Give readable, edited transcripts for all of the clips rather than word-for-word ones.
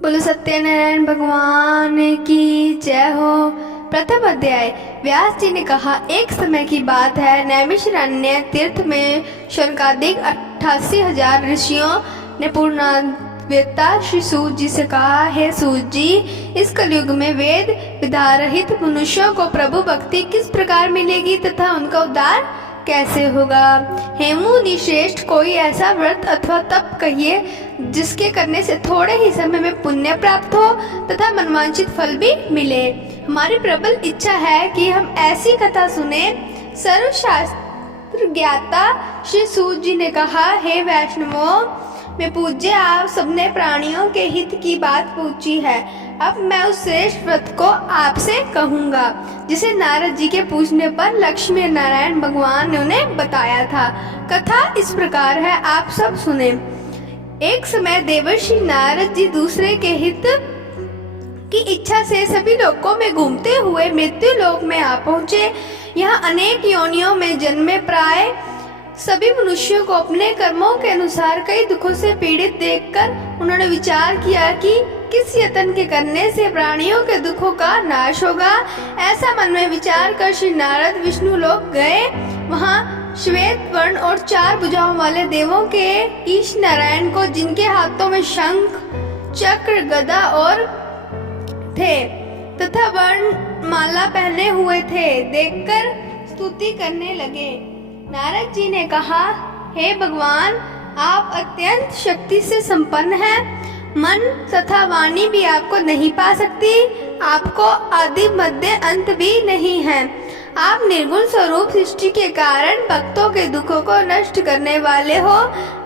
बोलो सत्यनारायण भगवान की जय हो। प्रथम अध्याय। व्यास जी ने कहा, एक समय की बात है, नैमिषारण्य तीर्थ में शौनकादिक 88,000 ऋषियों ने पूर्णवेत्ता श्री सूत जी से कहा, हे सूत जी, इस कलयुग में वेद विधारहित मनुष्यों को प्रभु भक्ति किस प्रकार मिलेगी तथा उनका उद्धार कैसे होगा। हे मुनि श्रेष्ठ, कोई ऐसा व्रत अथवा तप कहिए जिसके करने से थोड़े ही समय में पुण्य प्राप्त हो तथा मनवांछित फल भी मिले। हमारी प्रबल इच्छा है कि हम ऐसी कथा सुने। सर्वशास्त्र ज्ञाता श्री सूत जी ने कहा, हे वैष्णवों में पूज्य, आप सबने प्राणियों के हित की बात पूछी है। अब मैं उस श्रेष्ठ व्रत को आपसे कहूँगा जिसे नारद जी के पूछने पर लक्ष्मी नारायण भगवान ने उन्हें बताया था। कथा इस प्रकार है, आप सब सुने। एक समय देवर्षि नारद जी दूसरे के हित की इच्छा से सभी लोकों में घूमते हुए मृत्यु लोक में आ पहुँचे। यहाँ अनेक योनियों में जन्मे प्राय सभी मनुष्यों को अपने कर्मों के अनुसार कई दुखों से पीड़ित देखकर उन्होंने विचार किया कि किस यत्न के करने से प्राणियों के दुखों का नाश होगा। ऐसा मन में विचार कर श्री नारद विष्णु लोक गए। वहाँ श्वेत वर्ण और 4 भुजाओं वाले देवों के ईश नारायण को, जिनके हाथों में शंख चक्र गदा और थे तथा वर्ण माला पहने हुए थे, देखकर स्तुति करने लगे। नारद जी ने कहा, हे भगवान, आप अत्यंत शक्ति से संपन्न हैं। मन तथा वाणी भी आपको नहीं पा सकती। आपको आदि मध्य अंत भी नहीं है। आप निर्गुण स्वरूप सृष्टि के कारण भक्तों के दुखों को नष्ट करने वाले हो।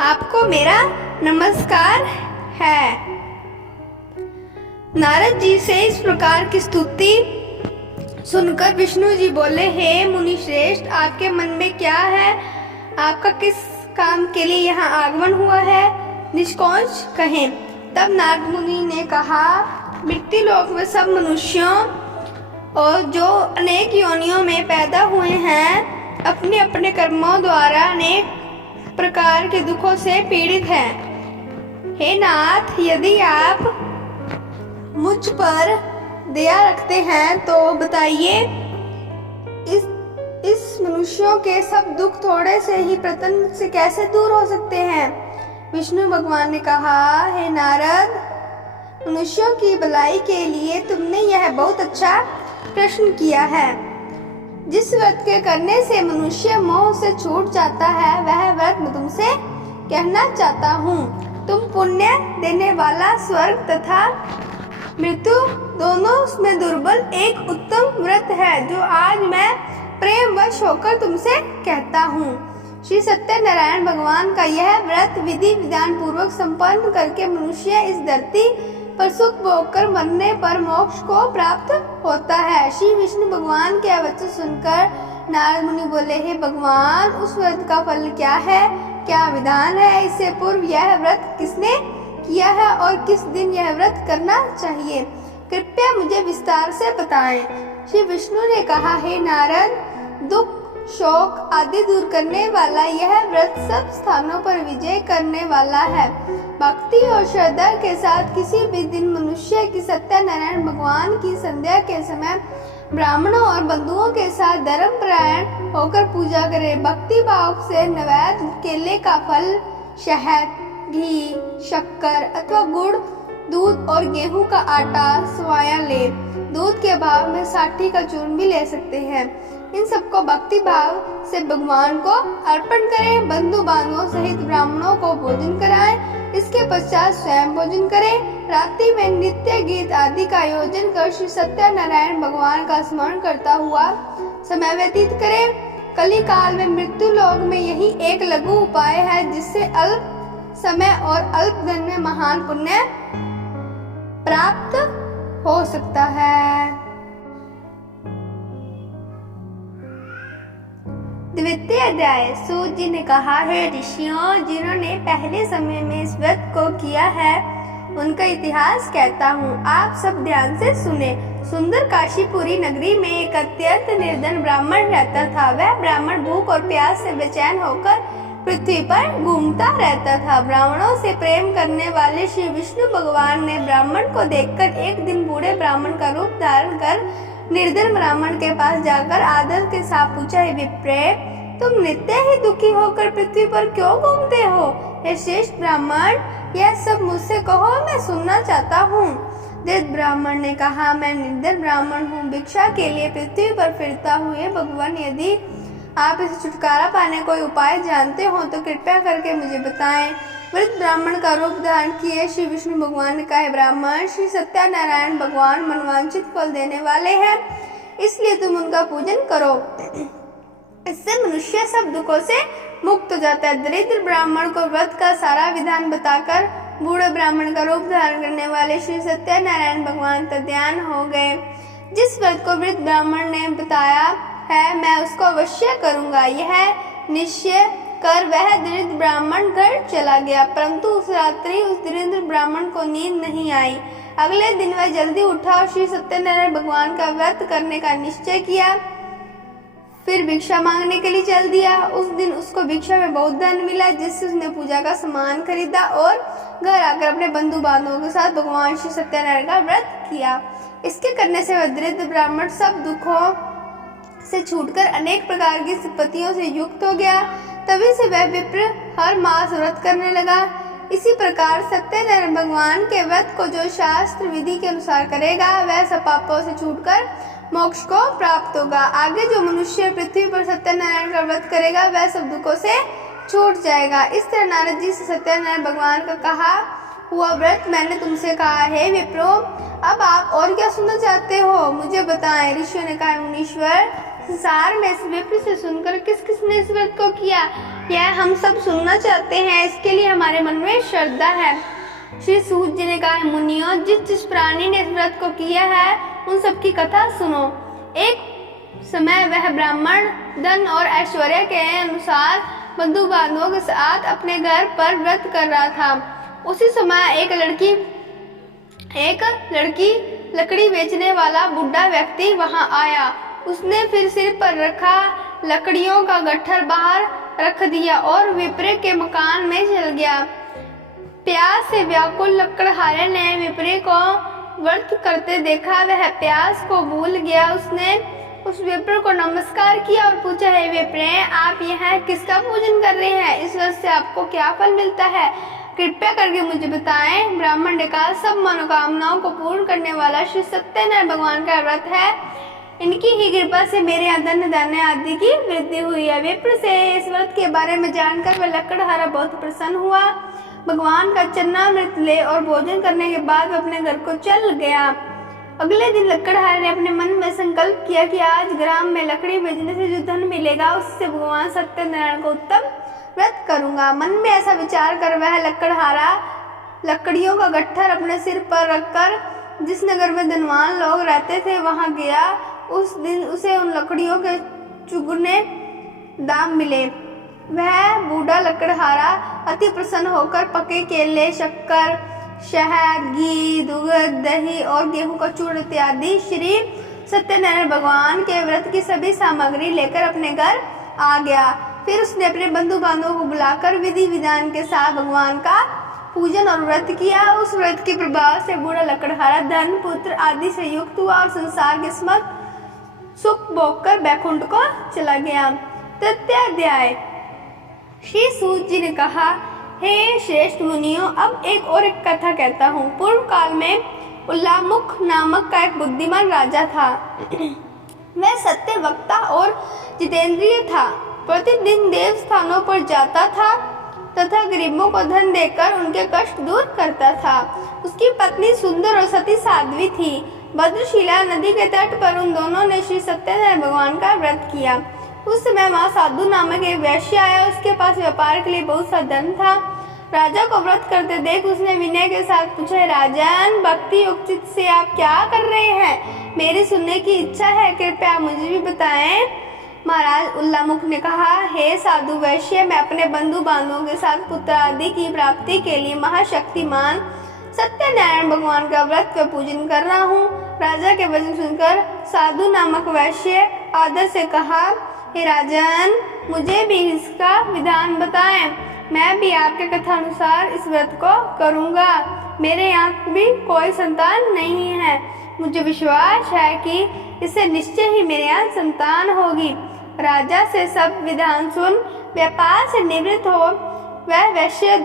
आपको मेरा नमस्कार है। नारद जी से इस प्रकार की स्तुति सुनकर विष्णु जी बोले, हे मुनि श्रेष्ठ, आपके मन में क्या है? आपका किस काम के लिए यहाँ आगमन हुआ है? निष्कोच कहें। तब नारद मुनि ने कहा, मृत्यु लोक में सब मनुष्यों और जो अनेक योनियों में पैदा हुए हैं, अपने अपने कर्मों द्वारा अनेक प्रकार के दुखों से पीड़ित हैं। हे नाथ, यदि आप मुझ पर दया रखते हैं तो बताइए, इस मनुष्यों के सब दुख थोड़े से ही प्रयत्न से कैसे दूर हो सकते हैं? विष्णु भगवान ने कहा, हे नारद, मनुष्यों की भलाई के लिए तुमने यह बहुत अच्छा प्रश्न किया है। जिस व्रत के करने से मनुष्य मोह से छूट जाता है, वह व्रत मैं तुमसे कहना चाहता हूँ। तुम पुण्य देने वाला स्वर्ग तथा मृत्यु दोनों में दुर्बल एक उत्तम व्रत है, जो आज मैं प्रेम वश होकर तुमसे कहता हूँ। श्री सत्यनारायण भगवान का यह व्रत विधि विधान पूर्वक संपन्न करके मनुष्य इस धरती पर सुख भोग कर मरने पर मोक्ष को प्राप्त होता है। श्री विष्णु भगवान के वचन सुनकर नारद मुनि बोले, हे भगवान, उस व्रत का फल क्या है? क्या विधान है? इससे पूर्व यह व्रत किसने किया है और किस दिन यह व्रत करना चाहिए? कृपया मुझे विस्तार से बताएं। श्री विष्णु ने कहा, हे नारद, दुख शोक आदि दूर करने वाला यह व्रत सब स्थानों पर विजय करने वाला है। भक्ति और श्रद्धा के साथ किसी भी दिन मनुष्य की सत्यनारायण भगवान की संध्या के समय ब्राह्मणों और बंधुओं के साथ धर्म परायण होकर पूजा करे। भक्ति भाव से नैवेद्य केले का फल, शहद, घी, शक्कर अथवा गुड़, दूध और गेहूं का आटा सवाया ले। दूध के भाव में साठी का चूर्ण भी ले सकते हैं। इन सबको भक्ति भाव से भगवान को अर्पण करें। बंधु बांधवों सहित ब्राह्मणों को भोजन कराएं। इसके पश्चात स्वयं भोजन करें। रात्रि में नित्य गीत आदि का आयोजन कर श्री सत्यनारायण भगवान का स्मरण करता हुआ समय व्यतीत करें। कली काल में मृत्यु लोक में यही एक लघु उपाय है, जिससे अल्प समय और अल्प धन में महान पुण्य प्राप्त हो सकता है। द्वितीय अध्याय। सूत जी ने कहा, हे ऋषियों, जिन्होंने पहले समय में इस व्रत को किया है, उनका इतिहास कहता हूँ, आप सब ध्यान से सुने। सुंदर काशीपुरी नगरी में एक अत्यंत निर्धन ब्राह्मण रहता था। वह ब्राह्मण भूख और प्यास से बेचैन होकर पृथ्वी पर घूमता रहता था। ब्राह्मणों से प्रेम करने वाले श्री विष्णु भगवान ने ब्राह्मण को देखकर एक दिन बूढ़े ब्राह्मण का रूप धारण कर निर्धन ब्राह्मण के पास जाकर आदर के साथ पूछा, हे विप्रे, तुम नित्य ही दुखी होकर पृथ्वी पर क्यों घूमते हो? हे श्रेष्ठ ब्राह्मण, यह सब मुझसे कहो, मैं सुनना चाहता हूँ। दृढ़ ब्राह्मण ने कहा, मैं निर्धन ब्राह्मण हूँ, भिक्षा के लिए पृथ्वी पर फिरता हूँ। हे भगवान, यदि आप इसे छुटकारा पाने कोई उपाय जानते हो तो कृपया करके मुझे बताएं। वृद्ध ब्राह्मण का रूप धारण किए श्री विष्णु भगवान ने कहा, ब्राह्मण, श्री सत्यनारायण भगवान मनवांछित फल देने वाले हैं, इसलिए तुम उनका पूजन करो, इससे मनुष्य सब दुखों से मुक्त हो जाता है। दरिद्र ब्राह्मण को व्रत का सारा विधान बताकर बूढ़े ब्राह्मण का रूप धारण करने वाले श्री सत्यनारायण भगवान तद्यान हो गए। जिस व्रत को वृद्ध ब्राह्मण ने बताया है, मैं उसको अवश्य करूंगा, यह निश्चय कर वह दरिद्र ब्राह्मण घर चला गया। परंतु उस रात्रि उस दरिद्र ब्राह्मण को नींद नहीं आई। अगले दिन वह जल्दी उठा और श्री सत्यनारायण भगवान का व्रत करने का निश्चय किया। फिर भिक्षा मांगने के लिए चल दिया। उस दिन उसको भिक्षा में बहुत धन मिला, जिससे उसने पूजा का सामान खरीदा और घर आकर अपने बंधु बांधवों के साथ भगवान श्री सत्यनारायण का व्रत किया। इसके करने से वह दरिद्र ब्राह्मण सब दुखों से छूटकर अनेक प्रकार की संपत्तियों से युक्त हो गया। तभी से वह विप्र हर मास व्रत करने लगा। इसी प्रकार सत्यनारायण भगवान के व्रत को जो शास्त्र विधि के अनुसार करेगा, वह सब पापों से छूटकर मोक्ष को प्राप्त होगा। आगे जो मनुष्य पृथ्वी पर सत्यनारायण का व्रत करेगा, वह सब दुखों से छूट जाएगा। इस तरह नारद जी से सत्यनारायण भगवान का कहा हुआ व्रत मैंने तुमसे कहा है। विप्रो, अब आप और क्या सुनना चाहते हो, मुझे बताएं। ऋषियों ने कहा, मुनीश्वर, संसार में इस विप्र से सुनकर किस किसने इस व्रत को किया, यह हम सब सुनना चाहते हैं। इसके लिए हमारे मन में श्रद्धा है। श्री सूत जी ने कहा, मुनियों, जिस जिस प्राणी ने इस व्रत को किया है, उन सब की कथा सुनो। एक समय वह ब्राह्मण धन और ऐश्वर्य के अनुसार बंधु बांधवों के साथ अपने घर पर व्रत कर रहा था। उसी समय एक लड़की लकड़ी बेचने वाला बुढ़ा व्यक्ति वहां आया। उसने फिर सिर पर रखा लकड़ियों का गट्ठर बाहर रख दिया और विप्रे के मकान में चल गया। प्यास से व्याकुल लकड़हारे ने विप्रे को व्रत करते देखा। वह प्यास को भूल गया। उसने उस विप्र को नमस्कार किया और पूछा, हे विप्रे, आप यहाँ किसका पूजन कर रहे हैं? इस व्रत से आपको क्या फल मिलता है? कृपया करके मुझे बताएं। ब्राह्मण ने कहा, सब मनोकामनाओं को पूर्ण करने वाला श्री सत्यनारायण भगवान का व्रत है। इनकी ही कृपा से मेरे यहाँ धन धान्य आदि की वृद्धि हुई है। विप्र से इस व्रत के बारे में जानकर वह लकड़हारा बहुत प्रसन्न हुआ। भगवान का चरणामृत ले और भोजन करने के बाद वह अपने घर को चल गया। अगले दिन लकड़हारे ने अपने मन में संकल्प किया कि आज ग्राम में लकड़ी बेचने से जो धन मिलेगा, उससे भगवान सत्यनारायण को उत्तम व्रत करूंगा। मन में ऐसा विचार कर वह लकड़हारा लकड़ियों का गट्ठर अपने सिर पर रखकर जिस नगर में धनवान लोग रहते थे वहां गया। उस दिन उसे उन लकड़ियों के चुगने दाम मिले। वह बूढ़ा लकड़हारा अति प्रसन्न होकर पके केले, शक्कर, शहद, घी, दूध, दही और गेहूं का चूर्ण इत्यादि श्री सत्यनारायण भगवान के व्रत की सभी सामग्री लेकर अपने घर आ गया। फिर उसने अपने बंधु बांधवों को बुलाकर विधि विधान के साथ भगवान का पूजन और व्रत किया। उस व्रत के प्रभाव से बूढ़ा लकड़हारा धन, पुत्र आदि से युक्त हुआ और संसार के समस्त सुख भोगकर बैकुंठ को चला गया। तृतीय अध्याय। श्री सूत जी ने कहा, हे श्रेष्ठ मुनियों, अब एक कथा कहता हूँ। पूर्व काल में उल्लामुख नामक का एक बुद्धिमान राजा था। वह सत्य वक्ता और जितेंद्रिय था। प्रतिदिन देव स्थानों पर जाता था तथा गरीबों को धन देकर उनके कष्ट दूर करता था। उसकी पत्नी सुंदर और सती साध्वी थी। भद्रशिला नदी के तट पर उन दोनों ने श्री सत्यनारायण भगवान का व्रत किया। उस समय वहाँ साधु नामक एक वैश्य आया। उसके पास व्यापार के लिए बहुत सा धन था। राजा को व्रत करते देख उसने विनय के साथ पूछा, राजन, भक्ति युक्त चित्त से आप क्या कर रहे हैं? मेरी सुनने की इच्छा है, कृपया मुझे भी बताएं। महाराज उल्लामुख ने कहा, हे साधु वैश्य, मैं अपने बंधु बांधवों के साथ पुत्र आदि की प्राप्ति के लिए महाशक्तिमान सत्यनारायण भगवान का व्रत व पूजन कर रहा हूँ। राजा के वचन सुनकर साधु नामक वैश्य आदर से कहा, हे राजन, मुझे भी इसका विधान बताएं। मैं भी आपके कथानुसार इस व्रत को करूंगा। मेरे यहाँ भी कोई संतान नहीं है। मुझे विश्वास है कि इससे निश्चय ही मेरे यहाँ संतान होगी। राजा से सब विधान सुन व्यापार से निवृत्त हो वह वैश्य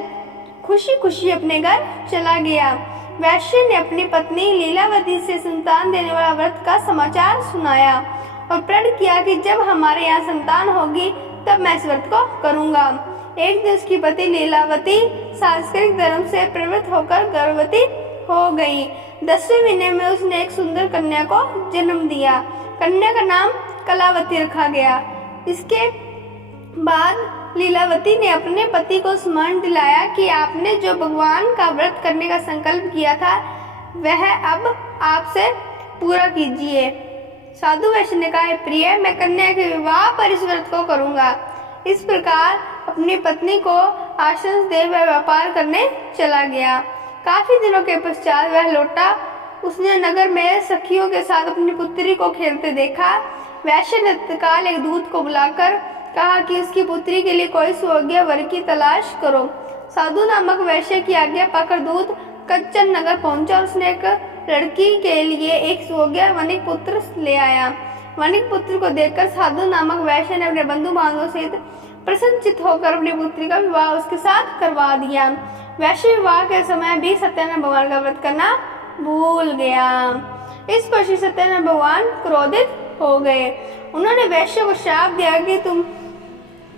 खुशी खुशी अपने घर चला गया। वैश्य ने अपनी पत्नी लीलावती से संतान देने वाला व्रत का समाचार सुनाया और प्रण किया कि जब हमारे यहाँ संतान होगी तब मैं इस व्रत को करूंगा। एक दिन उसकी पति लीलावती सांस्कृतिक धर्म से प्रवृत्त होकर गर्भवती हो गई। 10वें महीने में उसने एक सुंदर कन्या को जन्म दिया। कन्या का नाम कलावती रखा गया। इसके बाद लीलावती ने अपने पति को स्मरण दिलाया कि आपने जो भगवान का व्रत करने का संकल्प किया था वह अब आपसे पूरा कीजिए। साधु वैश्य ने कहा, प्रिय, मैं कन्या के विवाह पर इस व्रत को करूंगा। इस प्रकार अपनी पत्नी को आशीष दे वह व्यापार करने चला गया। काफी दिनों के पश्चात वह लौटा। उसने नगर में सखियों के साथ अपनी पुत्री को खेलते देखा। वैश्य ने तत्काल एक दूत को बुलाकर कहा कि उसकी पुत्री के लिए कोई सुयोग्य वर की तलाश करो। साधु नामक वैश्य की आज्ञा पाकर दूत कच्चन नगर पहुंचा और उसने एक लड़की के लिए एक सुयोग्य वणिक पुत्र ले आया। वणिक पुत्र को देखकर साधु नामक वैश्य ने अपने बंधु बांधवों सहित प्रसन्नचित होकर अपनी पुत्री का विवाह उसके साथ करवा दिया। वैश्य विवाह के समय भी सत्यनारायण भगवान का व्रत करना भूल गया। इस पर श्री सत्यनारायण भगवान क्रोधित हो गए। उन्होंने वैश्य को श्राप दिया कि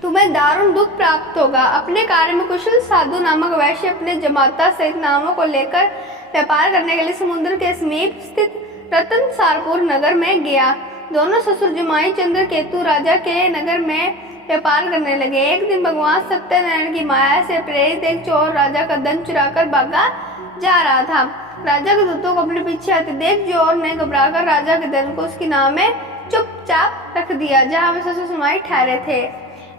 तुम्हें दारुण दुख प्राप्त होगा। अपने कार्य में कुशल साधु नामक वैश्य अपने जमाता सहित नामों को लेकर व्यापार करने के लिए समुद्र के समीप स्थित रतनसारपुर नगर में गया। दोनों ससुर जमाई चंद्र केतु राजा के नगर में व्यापार करने लगे। एक दिन भगवान सत्यनारायण की माया से प्रेरित एक चोर राजा का धन चुराकर भागा जा रहा था। राजा के दूतों को अपने पीछे आते देख चोर ने घबराकर राजा के धन को उसकी नाव में चुपचाप रख दिया जहाँ वे ससुर जमाई ठहरे थे।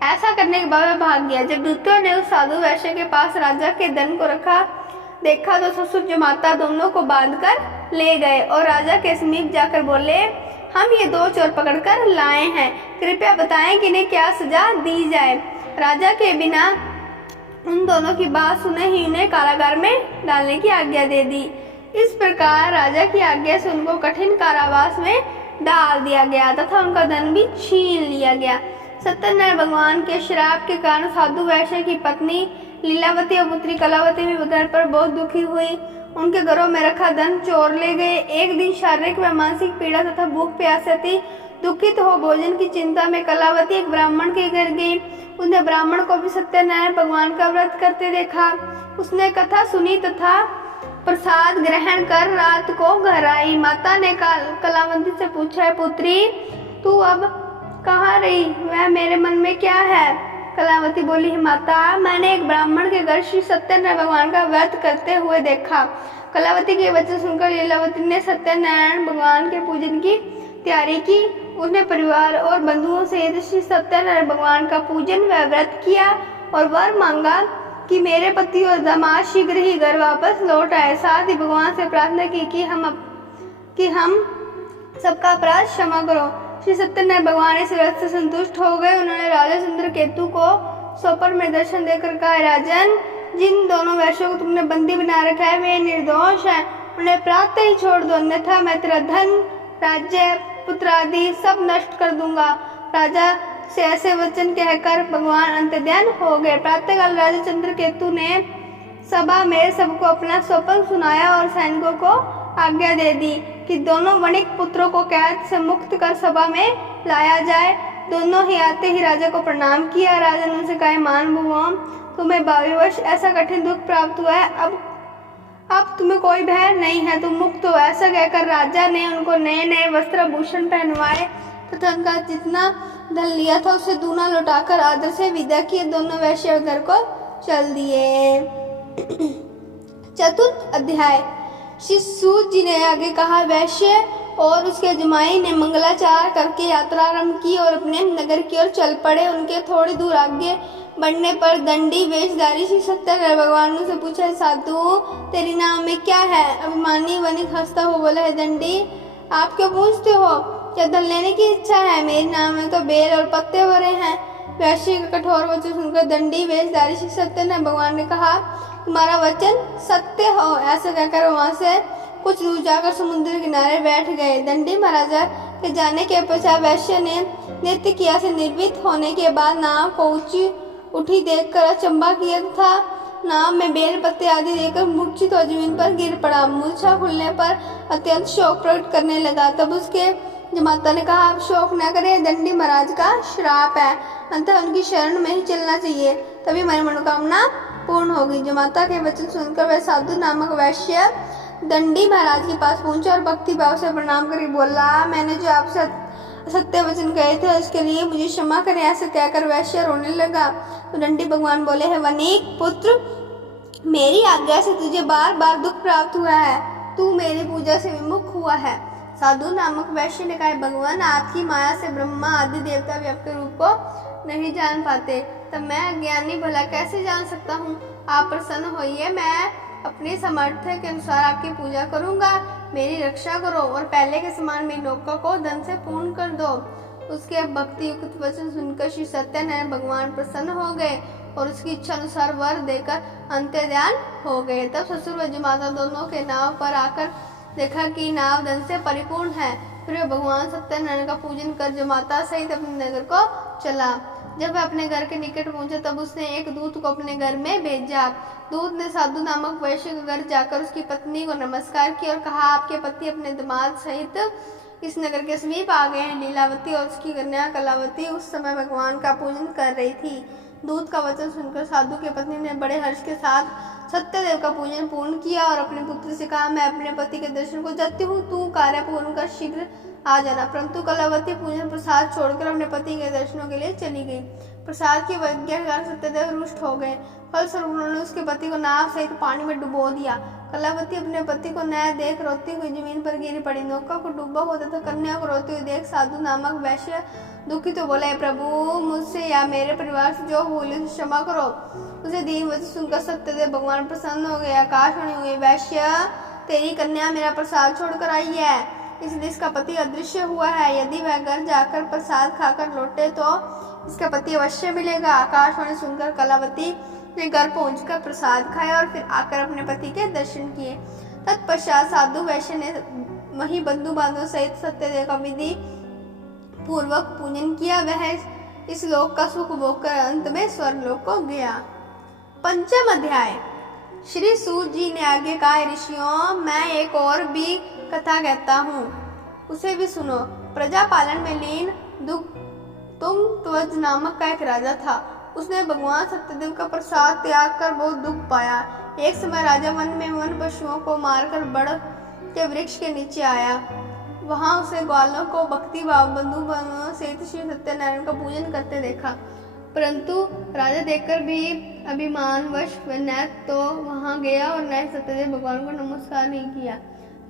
ऐसा करने के बाद वह भाग गया। जब दूतों ने उस साधु वैश्य के पास राजा के धन को रखा देखा तो ससुर जमाता दोनों को बांधकर ले गए और राजा के समीप जाकर बोले, हम ये दो चोर पकड़कर लाए हैं, कृपया बताएं कि इन्हें क्या सजा दी जाए। राजा के बिना उन दोनों की बात सुने ही उन्हें कारागार में डालने की आज्ञा दे दी। इस प्रकार राजा की आज्ञा से उनको कठिन कारावास में डाल दिया गया तथा उनका धन भी छीन लिया गया। सत्यनारायण भगवान के श्राप के कारण साधु वैश्य की पत्नी लीलावती और पुत्री कलावती भी घर पर बहुत दुखी हुई। उनके घरों में रखा धन चोर ले गए। एक दिन शारीरिक व मानसिक पीड़ा तथा भूख प्यास थी। दुखित हो भोजन की चिंता में कलावती एक ब्राह्मण के घर गई। उसने ब्राह्मण को भी सत्यनारायण भगवान का व्रत करते देखा। उसने कथा सुनी तथा प्रसाद ग्रहण कर रात को घर आई। माता ने कलावती से पूछा, पुत्री तू अब कहाँ रही? वह मेरे मन में क्या है? कलावती बोली, माता, मैंने एक ब्राह्मण के घर श्री सत्यनारायण भगवान का व्रत करते हुए देखा। कलावती के वचन सुनकर लीलावती ने सत्यनारायण भगवान के पूजन की तैयारी की। उसने परिवार और बंधुओं से श्री सत्यनारायण भगवान का पूजन व व्रत किया और वर मांगा कि मेरे पति और दामाद शीघ्र ही घर वापस लौट आए। साथ ही भगवान से प्रार्थना की कि हम सबका अपराध क्षमा करो। श्री सत्यनारायण भगवान इस व्रत से संतुष्ट हो गए। उन्होंने राजा चंद्र केतु को स्वप्न में दर्शन देकर कहा, राजन, जिन दोनों वैश्यों को तुमने बंदी बना रखा है वे निर्दोष हैं, उन्हें प्रातः ही छोड़ दो, अन्यथा मैं तेरा धन, राज्य, पुत्र आदि सब नष्ट कर दूंगा। राजा से ऐसे वचन कहकर भगवान अंतर्ध्यान हो गए। प्रातःकाल राजा चंद्र केतु ने सभा में सबको अपना स्वप्न सुनाया और सैनिकों को आज्ञा दे दी कि दोनों वणिक पुत्रों को कैद से मुक्त कर सभा में लाया जाए। दोनों ही आते ही राजा को प्रणाम किया। राजा ने उनसे कहा, महानुभाव, तुम्हें भाग्यवश ऐसा कठिन दुख प्राप्त हुआ है, अब तुम्हें कोई भय नहीं है, तुम मुक्त हो। ऐसा कहकर राजा ने उनको नए नए वस्त्र भूषण पहनवाए तथा उनका जितना धन लिया था उसे दूना लौटाकर आदर से विदा किए। दोनों वैश्य घर को चल दिए। चतुर्थ अध्याय। श्री सूत जी ने आगे कहा, वैश्य और उसके जमाई ने मंगलाचार करके यात्रा आरंभ की और अपने नगर की ओर चल पड़े। उनके थोड़ी दूर आगे बढ़ने पर दंडी वेशधारी श्री सत्यनारायण भगवान ने उनसे पूछा, साधु, तेरी नाम में क्या है? अभिमानी वणिक हंसता हुआ बोला, है दंडी, आप क्यों पूछते हो? क्या धन लेने की इच्छा है? मेरी नाम में तो बेल और पत्ते भरे हैं। वैश्य का कठोर वचन सुनकर दंडी वेशधारी श्री सत्यनारायण भगवान ने कहा, तुम्हारा वचन सत्य हो। ऐसा कहकर वहां से कुछ दूर जाकर समुद्र किनारे बैठ गए। दंडी महाराजा के जाने के पश्चात वैश्य ने नृत्य किया से निर्भीत होने के बाद नाव को ऊंची उठी देखकर अचंभा किया था। नाव में बेल पत्ते आदि देकर मूर्छित हो जमीन पर गिर पड़ा। मूर्छा खुलने पर अत्यंत शोक प्रकट करने लगा। तब उसके जमाता ने कहा, आप शोक न करें, दंडी महाराज का श्राप है, अंततः उनकी शरण में ही चलना चाहिए, तभी हमारी मनोकामना पूर्ण होगी। जमाता के वचन सुनकर वह साधु नामक वैश्य दंडी महाराज के पास पहुंचा और भक्ति भाव से प्रणाम करके बोला, मैंने जो आपसे सत्य वचन कहे थे उसके लिए मुझे क्षमा करें। ऐसे कहकर वैश्य रोने लगा। तो दंडी भगवान बोले, हे वनिक पुत्र, मेरी आज्ञा से तुझे बार बार दुख प्राप्त हुआ है, तू मेरी पूजा से विमुख हुआ है। साधु नामक वैश्य ने कहा, भगवान आपकी माया से ब्रह्मा आदि देवता भी आपके रूप को नहीं जान पाते, तब मैं अज्ञानी भला कैसे जान सकता हूँ। आप प्रसन्न होइए, मैं अपने सामर्थ्य के अनुसार आपकी पूजा करूंगा, मेरी रक्षा करो और पहले के समान मेरी नौका को धन से पूर्ण कर दो। उसके भक्ति युक्त वचन सुनकर श्री सत्यनारायण भगवान प्रसन्न हो गए और उसकी इच्छा अनुसार वर देकर अंतर्ध्यान हो गए। तब ससुर व जमाता दोनों के नाव पर आकर देखा कि नाव धन से परिपूर्ण है। फिर वह भगवान सत्यनारायण का पूजन कर जमाता सहित अपने नगर को चला। जब वह अपने घर के निकट पहुंचा तब उसने एक दूत को अपने घर में भेजा। दूत ने साधु नामक वैश्य के घर जाकर उसकी पत्नी को नमस्कार किया और कहा, आपके पति अपने दामाद सहित इस नगर के समीप आ गए हैं। लीलावती और उसकी कन्या कलावती उस समय भगवान का पूजन कर रही थी। दूत का वचन सुनकर साधु की पत्नी ने बड़े हर्ष के साथ सत्यदेव का पूजन पूर्ण किया और अपने पुत्र से कहा, मैं अपने पति के दर्शन को जाती हूँ, तू कार्य पूर्ण कर शीघ्र आ जाना। परंतु कलावती पूजन प्रसाद छोड़कर अपने पति के दर्शनों के लिए चली गई। प्रसाद की आज्ञा के कारण सत्यदेव रुष्ट हो गए। फलस्वरूप उन्होंने उसके पति को नाव सहित पानी में डुबो दिया। कलावती अपने पति को न देख रोती हुई जमीन पर गिर पड़ी। नौका को डूबा हुआ तथा कन्या को रोती हुई देख साधु नामक वैश्य दुखी तो बोले, प्रभु मुझसे या मेरे परिवार से जो भूल उसे क्षमा करो। उसे दीन वचन सुनकर सत्यदेव भगवान प्रसन्न हो गए। आकाशवाणी हुई, वैश्य तेरी कन्या मेरा प्रसाद छोड़कर आई है, इसलिए इसका पति अदृश्य हुआ है। यदि वह घर जाकर प्रसाद खाकर लौटे तो इसका पति अवश्य मिलेगा। आकाशवाणी सुनकर कलावती ने घर पहुंचकर प्रसाद खाया और फिर आकर अपने पति के दर्शन किए। तत्पश्चात साधु वैश्य ने वही बंधु बांधव सहित सत्यदेव का विधि पूर्वक पूजन किया। वह इस लोक का सुख भोग कर अंत में स्वर्गलोक को गया। पंचम अध्याय। श्री सूत जी ने आगे कहा, ऋषियों मैं एक और भी कथा कहता हूँ, उसे भी सुनो। प्रजा पालन में लीन तुंगध्वज नामक का एक राजा था। उसने भगवान सत्यदेव का प्रसाद त्याग कर बहुत दुख पाया। एक समय राजा वन में वन पशुओं को मारकर बड़ के वृक्ष के नीचे आया। वहां उसे ग्वालों को भक्ति भाव बंधु बांधवों सहित श्री सत्यनारायण का पूजन करते देखा, परंतु राजा देखकर भी अभिमानवश न तो वहां गया और न सत्यदेव भगवान को नमस्कार नहीं किया।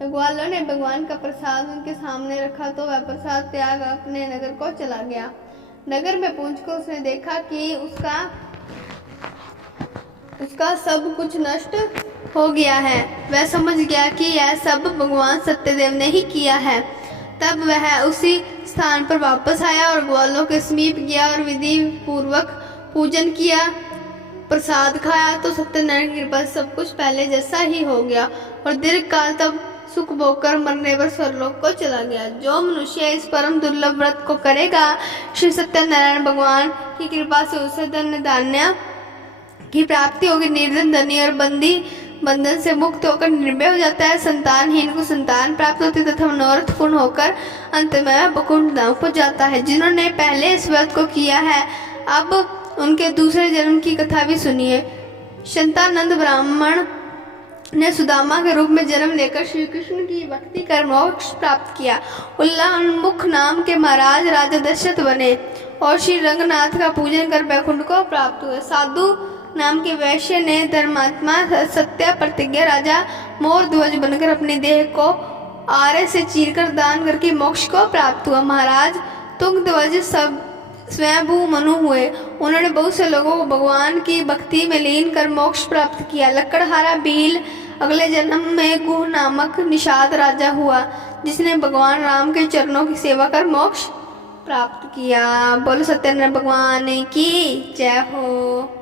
ग्वालों ने भगवान का प्रसाद उनके सामने रखा तो वह प्रसाद त्याग अपने नगर को चला गया। नगर में पहुंचकर उसने देखा कि उसका सब कुछ नष्ट हो गया है। वह समझ गया कि यह सब भगवान सत्यदेव ने ही किया है। तब वह उसी स्थान पर वापस आया और ग्वालों के समीप गया और विधि पूर्वक पूजन किया, प्रसाद खाया तो सत्यनारायण की कृपा सब कुछ पहले जैसा ही हो गया और दीर्घ काल तब सुख भोग कर मरने पर स्वर्गलोक को चला गया। जो मनुष्य इस परम दुर्लभ व्रत को करेगा, श्री सत्यनारायण भगवान की कृपा से उसे धन्य धान्य की प्राप्ति होगी। निर्धन धनी और बंदी बंधन से मुक्त होकर निर्भय हो जाता है। संतानहीन को संतान प्राप्त होती तथा मनोरथ पूर्ण होकर अंत में बकुंठ धाम को जाता है। जिन्होंने पहले इस व्रत को किया है, अब उनके दूसरे जन्म की कथा भी सुनिए। शंतानंद ब्राह्मण ने सुदामा के रूप में जन्म लेकर श्री कृष्ण की भक्ति कर मोक्ष प्राप्त किया। उल्लामुख नाम के महाराज राजा दशरथ बने और श्री रंगनाथ का पूजन कर वैकुंठ को प्राप्त हुए। साधु नाम के वैश्य ने धर्मात्मा सत्य प्रतिज्ञा राजा मोर ध्वज बनकर अपने देह को आरे से चीरकर दान करके मोक्ष को प्राप्त हुआ। महाराज तुंगध्वज सब स्वयंभू मनु हुए। उन्होंने बहुत से लोगों को भगवान की भक्ति में लीन कर मोक्ष प्राप्त किया। लकड़हारा भील अगले जन्म में गुह नामक निषाद राजा हुआ, जिसने भगवान राम के चरणों की सेवा कर मोक्ष प्राप्त किया। बोलो सत्यनारायण भगवान की जय हो।